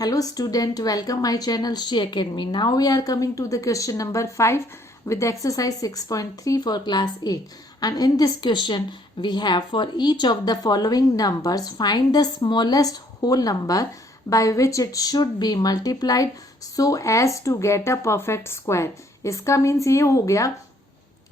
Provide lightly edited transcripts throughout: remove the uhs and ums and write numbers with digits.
Hello student, welcome my channel Shri Academy. Now we are coming to the question number 5 with exercise 6.3 for class 8. And in this question we have, for each of the following numbers find the smallest whole number by which it should be multiplied so as to get a perfect square. इसका means ये हो गया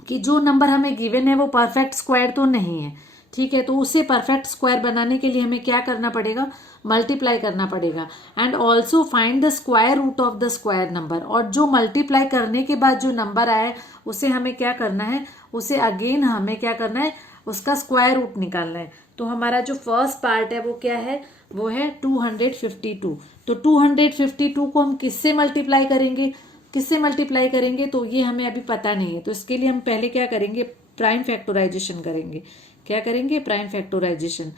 कि जो number हमें given है वो perfect square तो नहीं है, ठीक है। तो उसे परफेक्ट स्क्वायर बनाने के लिए हमें क्या करना पड़ेगा, मल्टीप्लाई करना पड़ेगा। And also find the square root of the square number, और जो मल्टीप्लाई करने के बाद जो नंबर आए उसे हमें क्या करना है, उसे अगेन हमें क्या करना है, उसका स्क्वायर रूट निकालना है। तो हमारा जो फर्स्ट पार्ट है वो क्या है, वो है 252। तो 252 को हम किससे मल्टीप्लाई करेंगे, तो ये हमें अभी पता नहीं है। तो इसके लिए हम पहले क्या करेंगे, प्राइम फैक्टराइजेशन करेंगे। क्या करेंगे, प्राइम फैक्टराइजेशन।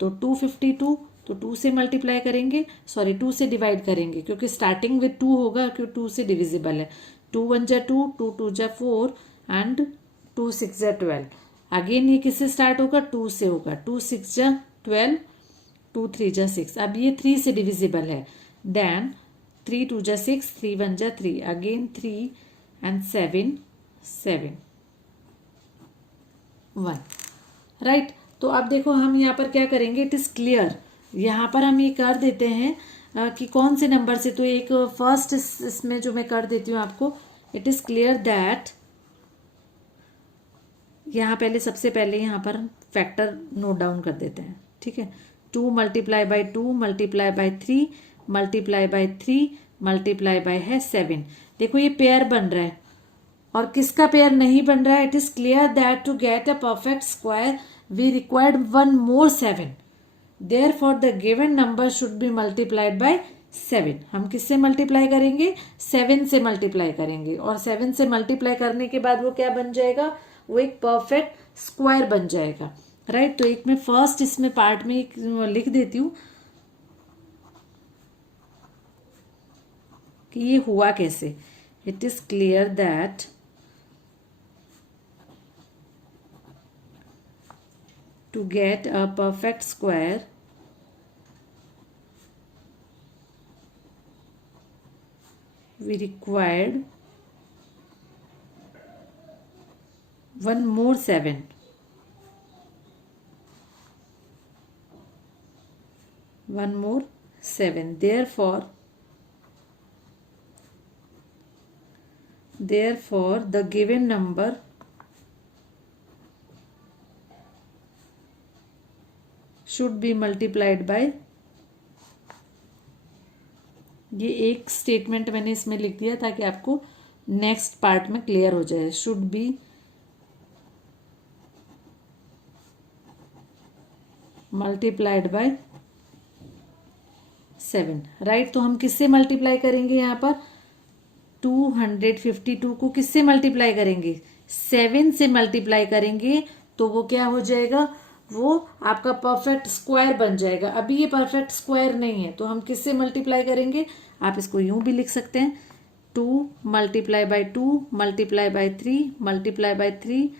तो 252 तो 2 से मल्टीप्लाई करेंगे, 2 से डिवाइड करेंगे, क्योंकि स्टार्टिंग विद 2 होगा, क्योंकि 2 से डिविजिबल है। 2 1 जा 2, 2 2 जा 4 एंड 2 6 जा 12। अगेन ये किससे स्टार्ट होगा, 2 से होगा। 2 6 जा 12, 2 3 जा 6। अब ये 3 से डिविजिबल है। देन 3 2 जा 6, 3 1 जा 3, अगेन 3 एंड 7 7 1, राइट। तो अब देखो हम यहाँ पर क्या करेंगे, इट इज क्लियर। यहाँ पर हम ये कर देते हैं कि कौन से नंबर से। तो एक फर्स्ट इसमें जो मैं कर देती हूँ आपको, इट इज क्लियर दैट, यहाँ पहले सबसे पहले यहाँ पर हम फैक्टर नोट डाउन कर देते हैं, ठीक है। 2 multiply by 2 multiply by 3 multiply by 3 multiply by है 7। देखो ये पेयर बन रहा है, और किसका पेयर नहीं बन रहा है। It is clear that to get a perfect square we required 1 more 7, therefore the given number should be multiplied by 7। हम किससे मल्टीप्लाई करेंगे, 7 से मल्टीप्लाई करेंगे, और 7 से मल्टीप्लाई करने के बाद वो क्या बन जाएगा, वो एक परफेक्ट स्क्वायर बन जाएगा, राइट। तो एक मैं फर्स्ट इसमें पार्ट में एक लिख देती हूँ कि ये हुआ कैसे। It is clear that to get a perfect square we required 1 more 7, therefore the given number should be multiplied bye, ये एक स्टेटमेंट मैंने इसमें लिख दिया ताकि आपको नेक्स्ट पार्ट में क्लियर हो जाए। Should be multiplied by 7, right. तो हम किससे मल्टीप्लाई करेंगे, यहाँ पर 252 को किससे मल्टीप्लाई करेंगे, 7 से मल्टीप्लाई करेंगे। तो वो क्या हो जाएगा, वो आपका परफेक्ट स्क्वायर बन जाएगा। अभी ये परफेक्ट स्क्वायर नहीं है, तो हम किससे मल्टीप्लाई करेंगे, आप इसको यूं भी लिख सकते हैं, 2 multiply by 2 multiply by 3 multiply by 3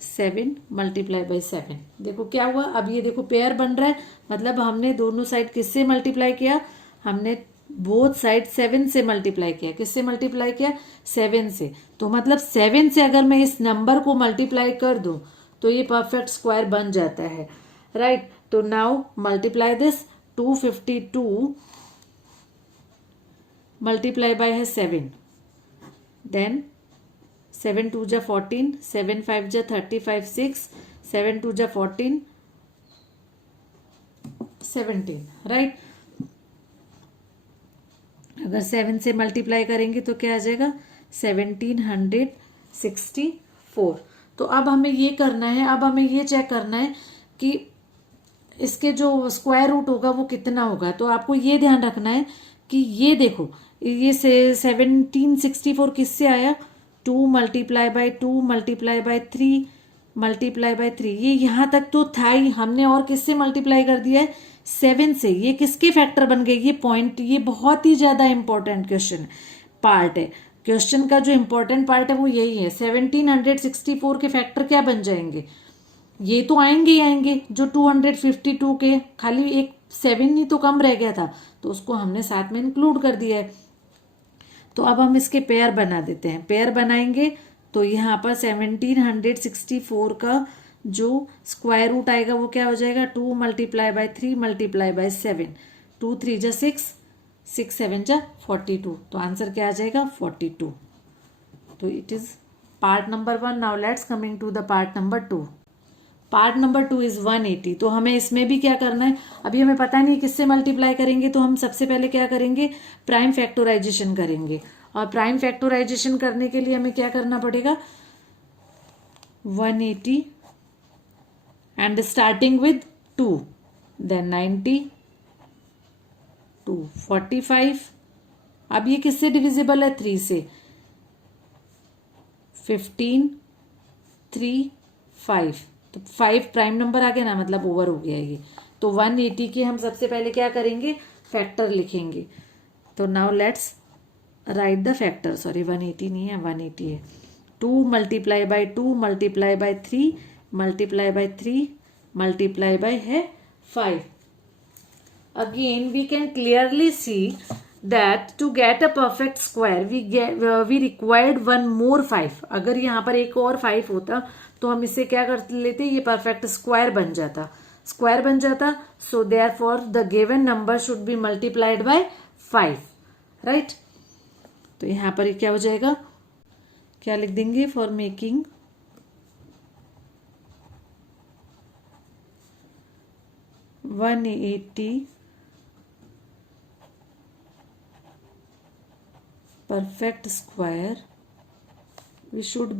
7 multiply by 7। देखो क्या हुआ, अब ये देखो पेयर बन रहा है, मतलब हमने दोनों साइड किससे मल्टीप्लाई किया, हमने बोथ साइड 7 से मल्टीप्लाई किया। किससे मल्टीप्लाई किया, 7 से। तो मतलब 7 से अगर मैं इस नंबर को मल्टीप्लाई कर दूं तो ये परफेक्ट स्क्वायर बन जाता है, राइट। तो now multiply this, 252 multiply by है 7, देन 7 2 जा 14, 7 5 जा 35 6, 7 2 जा 14 17, राइट। अगर 7 से मल्टीप्लाई करेंगे तो क्या आ जाएगा, 1764। तो अब हमें ये करना है, अब हमें ये चेक करना है कि इसके जो स्क्वायर रूट होगा वो कितना होगा। तो आपको ये ध्यान रखना है कि ये देखो, ये 1764 किससे आया, 2 multiply by 2 multiply by 3 multiply by 3, ये यहाँ तक तो था ही। हमने और किससे मल्टीप्लाई कर दिया है, 7 से। ये किसके फैक्टर बन गए, ये पॉइंट, ये बहुत ही ज्यादा इंपॉर्टेंट क्वेश्चन पार्ट है। क्वेश्चन का जो इंपॉर्टेंट पार्ट है वो यही है, 1764 के फैक्टर क्या बन जाएंगे, ये तो आएंगे ही आएंगे जो 252 के, खाली एक 7 ही तो कम रह गया था, तो तो उसको हमने साथ में इंक्लूड कर दिया है। तो अब हम इसके पेयर बना देते हैं। पेयर बनाएंगे तो यहाँ पर 1764 का जो स्क्वायर रूट आएगा वो क्या हो जाएगा, 2 मल्टीप्लाई बाय 3 मल्टीप्लाई बाय 7, 2 3 जा 6, 6 7 जा 42। तो आंसर क्या आ जाएगा, 42। तो it is part number 1। Now let's coming to the part number 2। Part number 2 is 180। तो हमें इसमें भी क्या करना है, अभी हमें पता नहीं किससे मल्टीप्लाई करेंगे, तो हम सबसे पहले क्या करेंगे, प्राइम फैक्टराइजेशन करेंगे। और प्राइम फैक्टराइजेशन करने के लिए हमें क्या करना पड़ेगा, 180 एंड स्टार्टिंग विद 2, देन 90, 245। अब ये किससे डिविजिबल है, 3 से, 15, 3, 5। तो 5 प्राइम नंबर आ गया ना, मतलब ओवर हो गया ये। तो 180 के हम सबसे पहले क्या करेंगे, फैक्टर लिखेंगे। तो now let's write the factor, sorry 180 नहीं है, 180 है। 2 multiply by 2 multiply by 3 multiply by 3 multiply by है 5। Again we can clearly see that to get a perfect square we required one more 5। अगर यहाँ पर एक और 5 होता तो हम इसे क्या कर लेते, ये परफेक्ट स्क्वायर बन जाता, स्क्वायर बन जाता। So therefore the given number should be multiplied bye 5, right. तो यहाँ पर क्या हो जाएगा, क्या लिख देंगे, for making 180 perfect square we should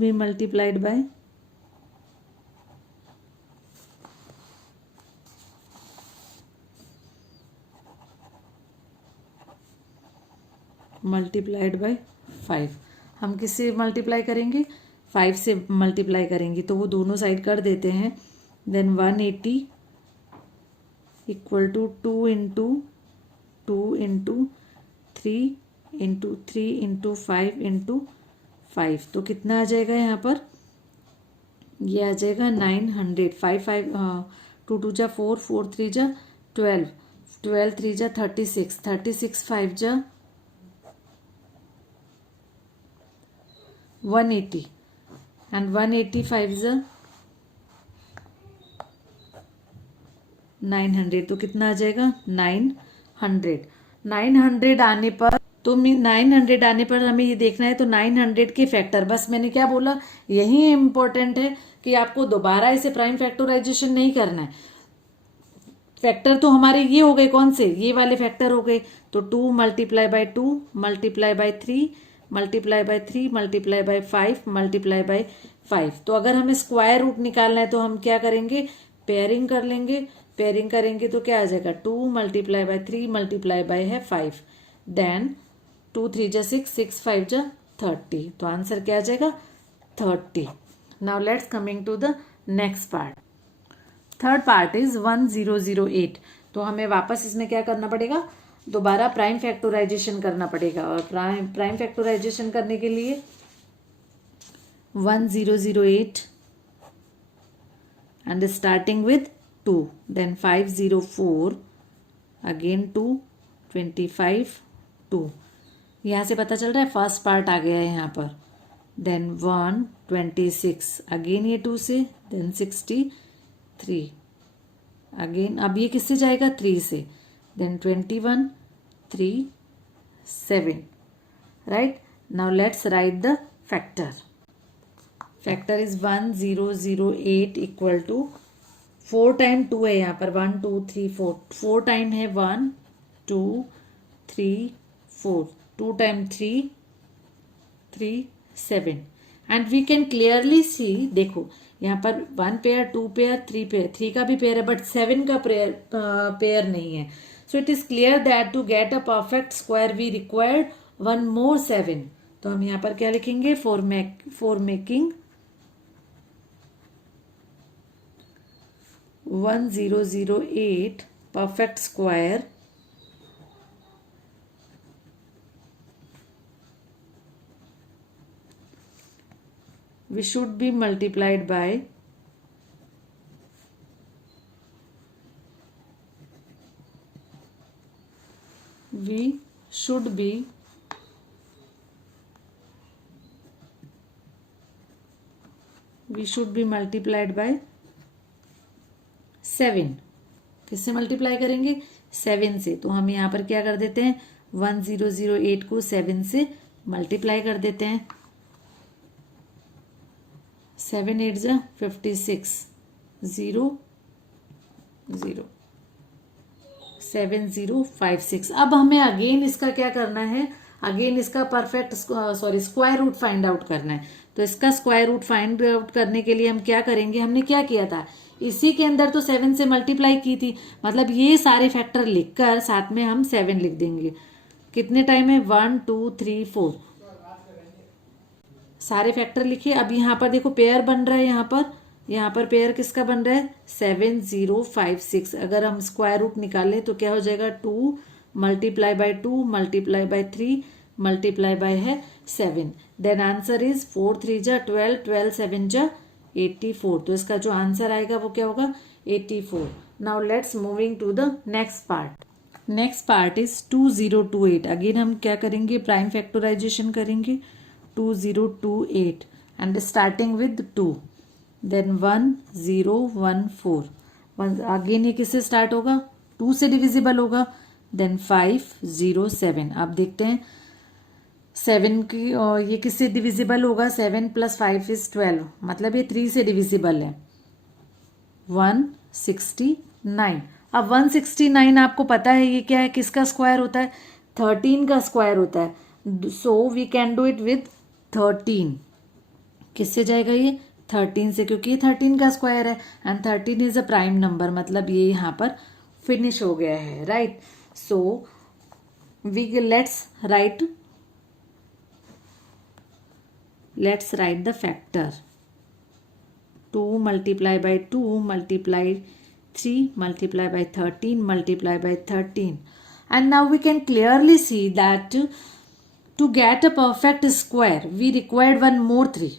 be multiplied by multiplied by 5। हम किससे मल्टीप्लाई करेंगे, 5 से मल्टीप्लाई करेंगे, तो वो दोनों साइड कर देते हैं। Then 180 equal to 2 into 2 into 3 into 3 into 5 into 5। तो कितना आ जाएगा यहाँ पर, ये आ जाएगा 900। 5 5 2 2 जा 4, 4 3 जा 12, 12 3 जा 36, 36 5 जा 180 एंड 185 जा 900। तो कितना आ जाएगा, 900। 900 आने पर, तो 900 आने पर हमें ये देखना है, तो 900 के फैक्टर, बस मैंने क्या बोला, यही इम्पोर्टेंट है कि आपको दोबारा इसे प्राइम फैक्टराइजेशन नहीं करना है। फैक्टर तो हमारे ये हो गए, कौन से, ये वाले फैक्टर हो गए। तो 2 multiply by 2 multiply by 3 multiply by 3 multiply bye 5 multiply by 5। तो अगर हमें स्क्वायर रूट निकालना है तो हम क्या करेंगे, पेयरिंग कर लेंगे। पेयरिंग करेंगे तो क्या आ जाएगा, 2 मल्टीप्लाई बाय 3 मल्टीप्लाई बाय है 5, देन 2 3 जा 6, 6 5 जा 30। तो आंसर क्या आ जाएगा, 30। Now let's coming to the next part. Third part is 1008। तो हमें वापस इसमें क्या करना पड़ेगा, दोबारा प्राइम फैक्टराइजेशन करना पड़ेगा। और प्राइम फैक्टराइजेशन करने के लिए 1008 and starting with 2, then 504 again 2 25 2। यहाँ से पता चल रहा है फर्स्ट पार्ट आ गया है यहाँ पर। देन 126 अगेन ये 2 से, देन 63 अगेन, अब ये किससे जाएगा, 3 से, then 21 3 7, right. Now let's write the factor. Factor is 1008 equal to 4 time 2 है यहाँ पर, 1 2 3 4, 4 टाइम है 1 2 3 4, 2 time 3 3 7। And we can clearly see, देखो यहाँ पर 1 पेयर 2 पेयर 3 पेयर, 3 का भी पेयर है बट 7 का पेयर नहीं है। So it is clear that to get a perfect square we required 1 more 7। तो हम यहाँ पर क्या लिखेंगे, for making 1008 perfect square we should be multiplied by we should be multiplied by 7। किससे मल्टीप्लाई करेंगे? 7 से। तो हम यहाँ पर क्या कर देते हैं, 1008 को 7 से मल्टीप्लाई कर देते हैं। 7 8 जा 56, 0 0 7056। अब हमें अगेन इसका क्या करना है, अगेन इसका perfect square root find out करना है। तो इसका स्क्वायर रूट फाइंड आउट करने के लिए हम क्या करेंगे, हमने क्या किया था, इसी के अंदर तो 7 से मल्टीप्लाई की थी, मतलब ये सारे फैक्टर लिखकर साथ में हम 7 लिख देंगे। कितने टाइम है, 1 2 3 4 सारे फैक्टर लिखे। अब यहाँ पर देखो पेयर बन रहा है, यहाँ पर पेयर किसका बन रहा है, 7056। अगर हम स्क्वायर रूट निकालें तो क्या हो जाएगा, 2 multiply by 2 multiply by 3 multiply by है 7। देन आंसर इज 4 3 जा 12, 12 7 जा 84। तो इसका जो आंसर आएगा वो क्या होगा, 84। Now let's moving to the next part. Next part is 2028। Again हम क्या करेंगे, प्राइम फैक्टराइजेशन करेंगे। 2028 and starting with 2, then 1014। Again ये किससे स्टार्ट होगा, 2 से डिविजिबल होगा। देन 507। अब देखते हैं 7 की ये किससे डिविजिबल होगा, 7 + 5 = 12, मतलब ये 3 से डिविजिबल है। 169। अब 169 आपको पता है ये क्या है, किसका स्क्वायर होता है, 13 का स्क्वायर होता है। So we can do it with 13। किससे जाएगा ये, 13 से, क्योंकि ये 13 का स्क्वायर है and 13 is a prime number, मतलब ये यहाँ पर फिनिश हो गया है, right. So we let's write the factor. 2 multiply by 2 multiply 3 multiply by 13 multiply by 13। And now we can clearly see that to get a perfect square we required one more 3,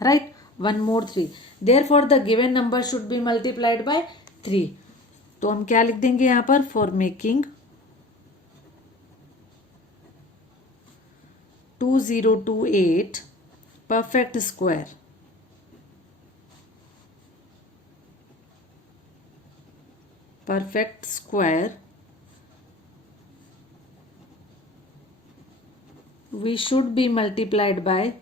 right, one more 3, therefore the given number should be multiplied by 3। तो हम क्या लिख देंगे यहाँ पर, for making 2028 perfect square, we should be multiplied by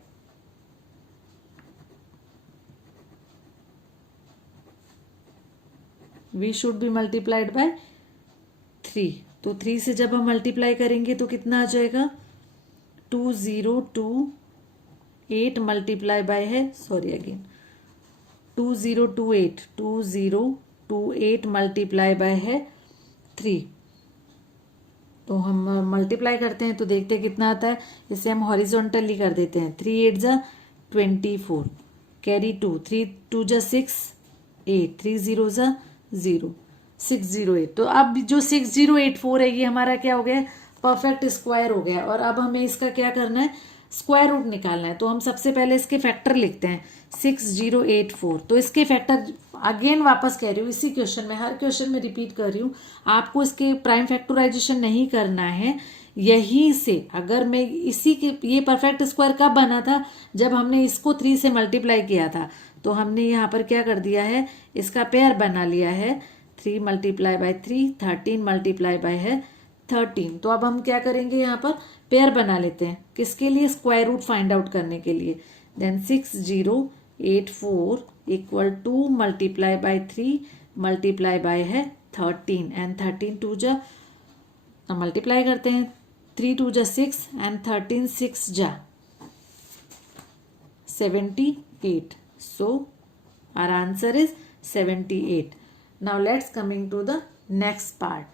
3। तो 3 से जब हम मल्टीप्लाई करेंगे तो कितना आ जाएगा, 2028 मल्टीप्लाई बाय है, सॉरी अगेन 2028 मल्टीप्लाई बाय है 3। तो हम मल्टीप्लाई करते हैं तो देखते हैं कितना आता है। इसे हम हॉरिजॉन्टली कर देते हैं। 3 8 जा 24, कैरी 2, 3 2 जा 6 8, 3 0 जा 0, 608। तो अब जो 6084 है ये हमारा क्या हो गया, परफेक्ट स्क्वायर हो गया। और अब हमें इसका क्या करना है, स्क्वायर रूट निकालना है। तो हम सबसे पहले इसके फैक्टर लिखते हैं, 6084। तो इसके फैक्टर अगेन वापस कह रही हूँ, इसी क्वेश्चन में, हर क्वेश्चन में रिपीट कर रही हूँ, आपको इसके प्राइम फैक्टराइजेशन नहीं करना है। यहीं से अगर मैं इसी के, ये परफेक्ट स्क्वायर कब बना था, जब हमने इसको 3 से मल्टीप्लाई किया था। तो हमने यहाँ पर क्या कर दिया है, इसका पेयर बना लिया है, 3 मल्टीप्लाई बाय 3, 13 मल्टीप्लाई बाय है 13। तो अब हम क्या करेंगे, यहाँ पर पेयर बना लेते हैं, किसके लिए, स्क्वायर रूट फाइंड आउट करने के लिए। Then 6084 equal to multiply by 3 multiply by है 13 एंड 13 2 जा, मल्टीप्लाई करते हैं, 3 2 जा 6 एंड 13 6 जा 78। So our answer is 78. Now let's coming to the next part.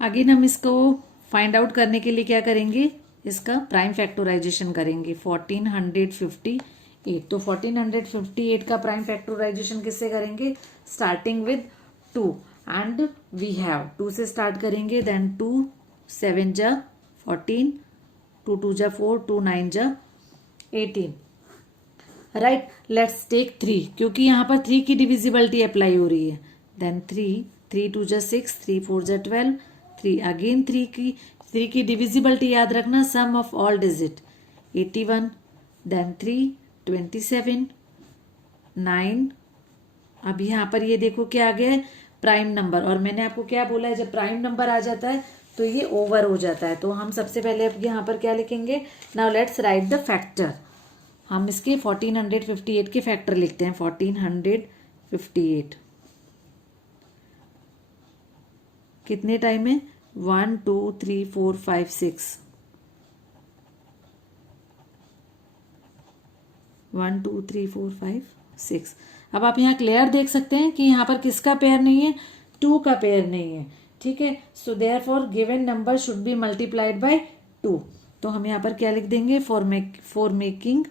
Again हम इसको फाइंड आउट करने के लिए क्या करेंगे, इसका प्राइम फैक्टराइजेशन करेंगे। 1458। तो 1458 का प्राइम फैक्टराइजेशन किससे करेंगे, starting with 2 and we have 2 से स्टार्ट करेंगे। देन 2 7 जा 14, 2 2 जा 4, 2 9 जा 18। राइट, लेट्स टेक 3, क्योंकि यहाँ पर 3 की डिविजिबिलिटी अप्लाई हो रही है. देन 3, 3 2 जा 6, 3 4 जा 12, 3 अगेन 3 की डिविजिबिलिटी याद रखना, सम ऑफ ऑल डिजिट 81, देन 3 27, 9. अब यहाँ पर ये देखो क्या आ गया है, प्राइम नंबर. और मैंने आपको क्या बोला है, जब प्राइम नंबर आ जाता है तो ये ओवर हो जाता है. तो हम सबसे पहले अब यहाँ पर क्या लिखेंगे, now let's write the factor. हम इसके 1458 के फैक्टर लिखते हैं. 1458 कितने टाइम में, 1 2 3 4 5 6, 1 2 3 4 5 6. अब आप यहाँ क्लियर देख सकते हैं कि यहाँ पर किसका पेयर नहीं है, 2 का पेयर नहीं है. ठीक है, so therefore given number should be multiplied bye 2. तो हम यहाँ पर क्या लिख देंगे, for making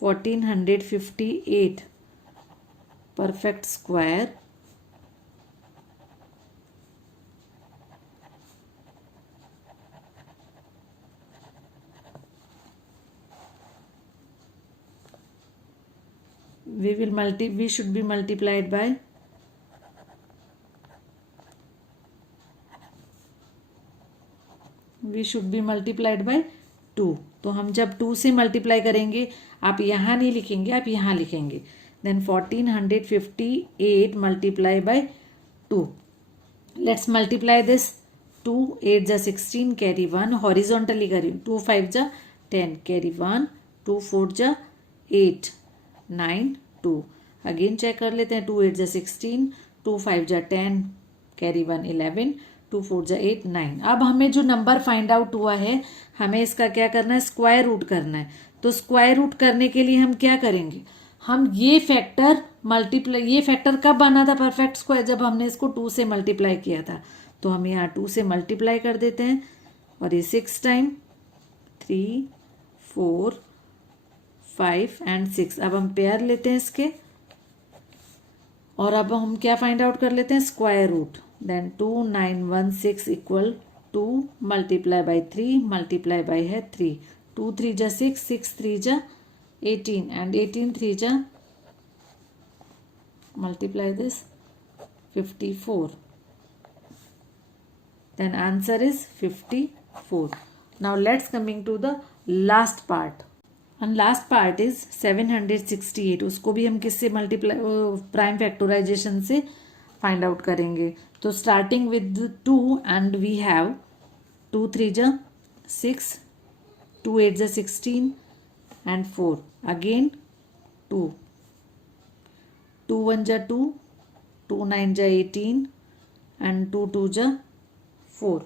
1458 perfect square, we should be multiplied by 2. तो हम जब 2 से मल्टीप्लाई करेंगे, आप यहाँ नहीं लिखेंगे, आप यहाँ लिखेंगे. Then 1458 multiply by 2. Let's multiply this. 2 8 जा 16, कैरी 1, हॉरिजॉन्टली करी. 2 5 जा 10, कैरी 1, 2 4 जा 8, 9 2. अगेन चेक कर लेते हैं. 2 8 जा 16, 2 5 जा 10, कैरी 1 11, 2 4 जा 8 9. अब हमें जो नंबर फाइंड आउट हुआ है, हमें इसका क्या करना है, स्क्वायर रूट करना है. तो स्क्वायर रूट करने के लिए हम क्या करेंगे, हम ये फैक्टर कब बना था परफेक्ट स्क्वायर, जब हमने इसको 2 से मल्टीप्लाई किया था. तो हम यहाँ 2 से मल्टीप्लाई कर देते हैं. और ये 6 टाइम 3 4 5 एंड 6. अब हम पेयर लेते हैं इसके, और अब हम क्या फाइंड आउट कर लेते हैं, square root. Then 2 9 1 6 equal 2 multiply by 3 multiply by है 3. 2 3 जा 6, 6 3 जा 18 एंड 18 3 जा multiply this 54. Then answer is 54. Now let's coming to the last part. And last part is 768. उसको भी हम किससे मल्टीप्लाई, प्राइम फैक्टराइजेशन से फाइंड आउट करेंगे. तो starting with 2 and we have 2 3 जा 6, 2 8 जा 16 एंड 4. अगेन 2, 2 1 जा 2, 2 9 जा 18 एंड 2 2 जा 4.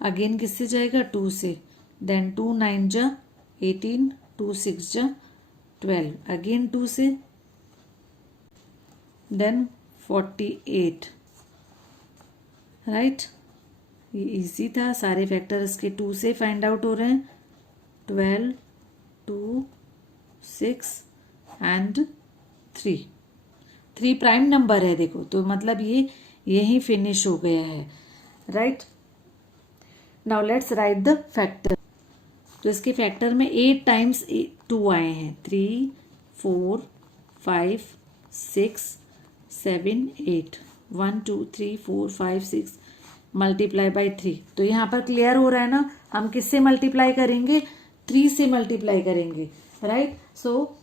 अगेन किससे जाएगा, 2 से. देन 2 9 जा 18, 2 6 जा 12, अगेन 2 से. देन 48. राइट, ये इजी था. सारे फैक्टर इसके 2 से फाइंड आउट हो रहे हैं. 12 2 6 एंड 3. 3 प्राइम नंबर है देखो, तो मतलब ये यही फिनिश हो गया है. Right, now let's write the factor. तो इसके फैक्टर में 8 टाइम्स 2 आए हैं. 3 4 5 6 7 8, 1 2 3 4 5 6 मल्टीप्लाई बाई 3. तो यहाँ पर क्लियर हो रहा है ना, हम किससे मल्टीप्लाई करेंगे, 3 से मल्टीप्लाई करेंगे. Right, so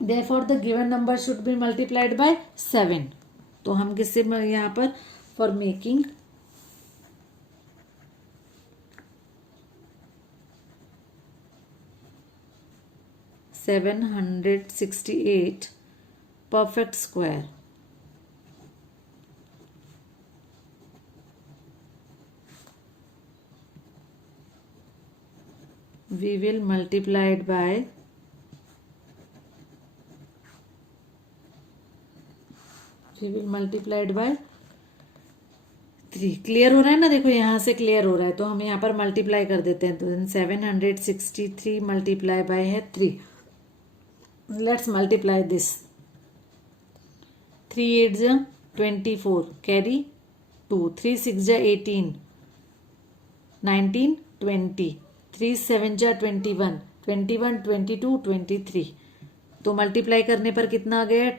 therefore the given number should be multiplied by 7. तो हम किससे यहाँ पर, for making 768 perfect square, we will multiply it by 3. Clear हो रहा है ना, देखो यहाँ से क्लियर हो रहा है. तो हम यहाँ पर मल्टीप्लाई कर देते हैं. तो 763 मल्टीप्लाई बाय है 3. Let's multiply this. 3 8 जा 24, कैरी 2, 3 6 जा 18, 19 20, 3 7 जा 21, 21 22 23, तो मल्टीप्लाई करने पर कितना आ गया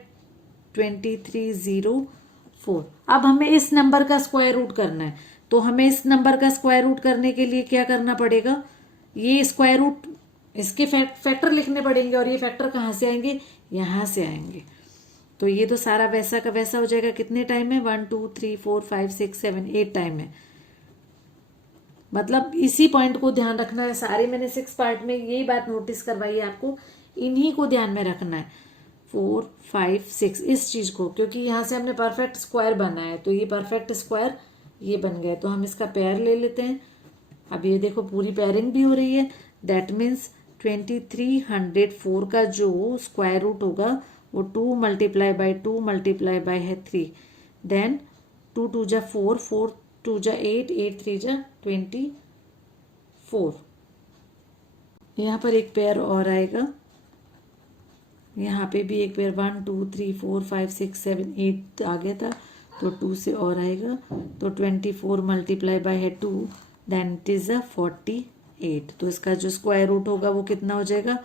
2304। अब हमें इस नंबर का स्क्वायर रूट करना है, तो हमें इस नंबर का स्क्वायर रूट करने के लिए क्या करना पड़ेगा, ये स्क्वायर रूट इसके फैक्टर लिखने पड़ेंगे, और ये फैक्टर कहाँ से आएंगे, यहाँ से आएंगे। तो ये तो सारा वैसा का वैसा हो जाएगा। कितने टाइम है, 1 2 3 4 5 6 7 8 टाइम है। मतलब इसी पॉइंट को ध्यान रखना है। सारे मैंने 6 पार्ट में यही बात नोटिस करवाई है आपको, इन्हीं को ध्यान में रखना है। 4 5 6 इस चीज को, क्योंकि यहाँ से हमने परफेक्ट स्क्वायर बना है, तो ये परफेक्ट स्क्वायर ये बन गया। तो हम इसका पेयर ले लेते हैं। अब ये देखो पूरी पेयरिंग भी हो रही है। दैट मीन्स 2304 का जो स्क्वायर रूट होगा वो 2 मल्टीप्लाई बाई 2 मल्टीप्लाई बाई है 3, देन 2 2 जा 4, 4 2 जा 8, 8 3 जा 24। यहाँ पर एक पेयर और आएगा, यहाँ पे भी एक पेयर 1 2 3 4 5 6 7 8 आ गया था, तो 2 से और आएगा। तो 24 मल्टीप्लाई बाय है 2, देन इट इज अ 48। तो इसका जो स्क्वायर रूट होगा वो कितना हो जाएगा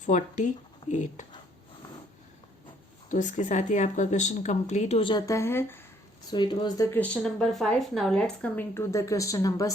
48। तो इसके साथ ही आपका क्वेश्चन कंप्लीट हो जाता है। So it was the question number 5। Now let's coming to the question number